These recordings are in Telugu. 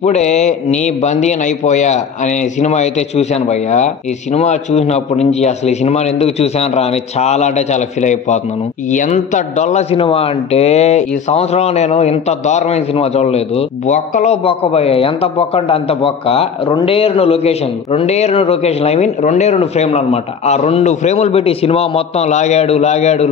ఇప్పుడే నీ బందీని అయిపోయా అనే సినిమా అయితే చూశాను భయ్య. ఈ సినిమా చూసినప్పటి నుంచి అసలు ఈ సినిమాని ఎందుకు చూశాను రా అని చాలా అంటే చాలా ఫీల్ అయిపోతున్నాను. ఎంత డొల్ల సినిమా అంటే ఈ సంవత్సరం నేను ఇంత దారుణమైన సినిమా చూడలేదు. బొక్కలో బొక్క భయ్య. ఎంత బొక్క అంటే అంత బొక్క. రెండే రెండు లొకేషన్లు ఐ మీన్ రెండే రెండు ఫ్రేమ్లు అనమాట. ఆ రెండు ఫ్రేములు పెట్టి సినిమా మొత్తం లాగాడు వాడు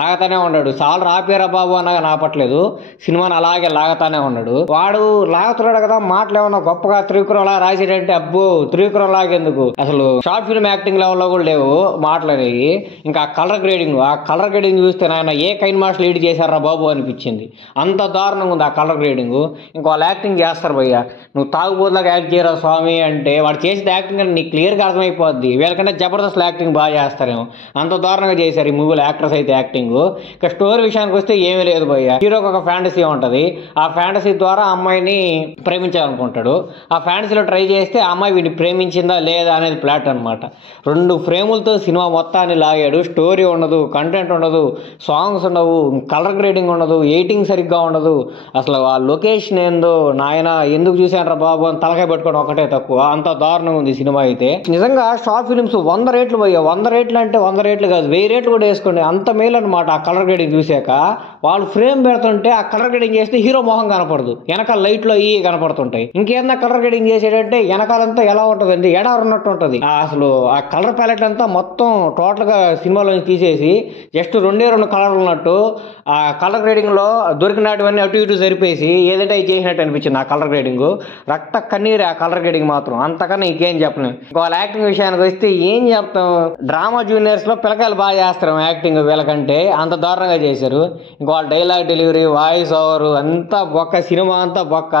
లాగతానే ఉన్నాడు. చాలా రాపేరా బాబు అనగా నాపట్లేదు, సినిమాని అలాగే లాగతానే ఉన్నాడు. వాడు లాగుతున్నాడు కదా, మాటలు ఏమన్నా గొప్పగా త్రివిక్రమలా రాసేటంటే అబ్బో త్రివిక్రమ్ లాగెందుకు, అసలు షార్ట్ ఫిల్మ్ యాక్టింగ్ లెవెల్లో కూడా లేవు మాటలు అనేవి. ఇంకా కలర్ గ్రేడింగ్ చూస్తే నాయన ఏ కైన్ మాస్టర్ లీడ్ చేశారా బాబు అనిపించింది. అంత దారుణంగా ఉంది ఆ కలర్ గ్రేడింగ్. ఇంకా వాళ్ళు యాక్టింగ్ చేస్తారు భయ్య. నువ్వు తాగుబోతులాగా యాక్ట్ చేయరా స్వామి అంటే వాడు చేసేది యాక్టింగ్ అని నీకు క్లియర్గా అర్థమైపోద్ది. వీళ్ళకంటే జబర్దస్త్ యాక్టింగ్ బాగా చేస్తారేమో, అంత దారుణంగా చేశారు ఈ మూవీలో యాక్టర్స్ అయితే యాక్టింగ్. ఇక స్టోరీ విషయానికి వస్తే ఏమీ లేదు భయ్య. హీరోకి ఒక ఫ్యాంటసీ ఉంటుంది. ఆ ఫ్యాంటసీ ద్వారా అమ్మాయిని ప్రేమించాలనుకుంటాడు. ఆ ఫ్యాంటసీలో ట్రై చేస్తే ఆ అమ్మాయి వీడిని ప్రేమించిందా లేదా అనేది ప్లాట్ అనమాట. రెండు ఫ్రేములతో సినిమా మొత్తాన్ని లాగాడు. స్టోరీ ఉండదు, కంటెంట్ ఉండదు, సాంగ్స్ ఉండవు, కలర్ గ్రేడింగ్ ఉండదు, ఎయిటింగ్ సరిగ్గా ఉండదు. అసలు ఆ లొకేషన్ ఏందో నాయన ఎందుకు చూశాను రా బాబు అని తలకాయ పెట్టుకోవడం ఒకటే తక్కువ. అంత దారుణంగా ఉంది సినిమా అయితే. నిజంగా షార్ట్ ఫిలిమ్స్ 100 రేట్లు పోయా. 100 రేట్లు అంటే 100 రేట్లు కాదు, 1000 రేట్లు కూడా వేసుకోండి. అంత మేలు అనమాట. ఆ కలర్ గ్రేడింగ్ చూశాక వాళ్ళు ఫ్రేమ్ పెడుతుంటే ఆ కలర్ గ్రేడింగ్ చేస్తే హీరో మొహం కనపడదు, వెనకాల లైట్ లో ఇవి కనపడుతుంటాయి. ఇంకేదన్నా కలర్ గ్రేడింగ్ చేసేటంటే వెనకాలంతా ఎలా ఉంటుందండి, ఎడారు ఉన్నట్టు ఉంటుంది. అసలు ఆ కలర్ ప్యాలెట్ అంతా మొత్తం టోటల్ గా సినిమాలో తీసేసి జస్ట్ రెండే రెండు కలర్లు ఉన్నట్టు ఆ కలర్ గ్రేడింగ్ లో దొరికినటువన్నీ అటు ఇటు సరిపేసి ఏదంటే ఇది చేసినట్టు అనిపించింది. ఆ కలర్ గ్రేడింగ్ రక్త కన్నీరు ఆ కలర్ గ్రేడింగ్ మాత్రం. అంతకన్నా ఇంకేం చెప్పలేం. వాళ్ళ యాక్టింగ్ విషయానికి వస్తే ఏం చెప్తాం, డ్రామా జూనియర్స్ లో పిల్లకాయలు బాగా చేస్తారు యాక్టింగ్, వీళ్ళకంటే అంత దారుణంగా చేశారు. ఇంకా వాళ్ళ డైలాగ్ డెలివరీ, వాయిస్ ఓవర్ అంతా బొక్క. సినిమా అంతా బొక్క.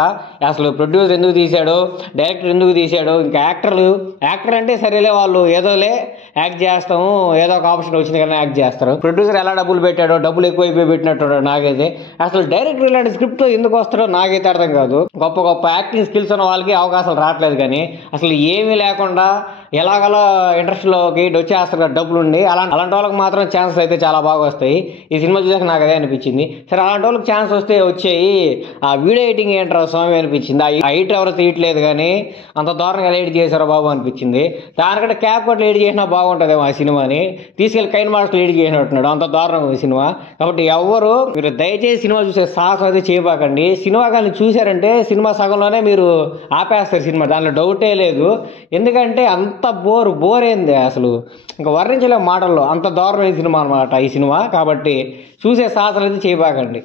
అసలు ప్రొడ్యూసర్ ఎందుకు తీశాడు, డైరెక్టర్ ఎందుకు తీశాడు, ఇంకా యాక్టర్ అంటే సరేలే వాళ్ళు ఏదోలే యాక్ట్ చేస్తాము, ఏదో ఒక ఆప్షన్ వచ్చింది కానీ యాక్ట్ చేస్తారు. ప్రొడ్యూసర్ ఎలా డబ్బులు పెట్టాడో, డబ్బులు ఎక్కువైపోయి పెట్టినట్టు నాకైతే. అసలు డైరెక్టర్ ఇలాంటి స్క్రిప్ట్ ఎందుకు వస్తాడో నాకైతే అర్థం కాదు. గొప్ప యాక్టింగ్ స్కిల్స్ ఉన్న వాళ్ళకి అవకాశాలు రావట్లేదు, కానీ అసలు ఏమీ లేకుండా ఎలాగలా ఇండస్ట్రీలోకి వచ్చేస్తారు కదా డబ్బులు ఉండి, అలాంటి వాళ్ళకి మాత్రం ఛాన్సెస్ అయితే చాలా బాగా వస్తాయి. ఈ సినిమా చూసాక నాకు అదే అనిపించింది. సరే అలాంటి వాళ్ళకి ఛాన్స్ వస్తే వచ్చాయి, ఆ వీడియో ఎడిటింగ్ ఏంట్రా స్వామి అనిపించింది. ఆ హైట్ ఎవరు తీయట్లేదు కానీ అంత దారుణంగా ఎడిట్ చేశారో బాబు అనిపించింది. దానికంటే క్యాప్ కట్లు ఎడిట్ చేసినా బాగుంటుందేమో ఆ సినిమాని. తీసుకెళ్ళి కైన్ మాస్టర్ ఎడిట్ చేసినట్టున్నాడు. అంత దారుణంగా ఉంది సినిమా. కాబట్టి ఎవరు మీరు దయచేసి సినిమా చూసే సాహసం అయితే చేయబాకండి. సినిమా కానీ చూసారంటే సినిమా సగంలోనే మీరు ఆపేస్తారు సినిమా, దానిలో డౌటే లేదు. ఎందుకంటే అంత బోర్ ఏంది అసలు, ఇంకా వర్ణించలేము మాటల్లో. అంత దారుణమైన సినిమా అనమాట ఈ సినిమా. కాబట్టి చూసే సాహసం అయితే చేయబాకండి.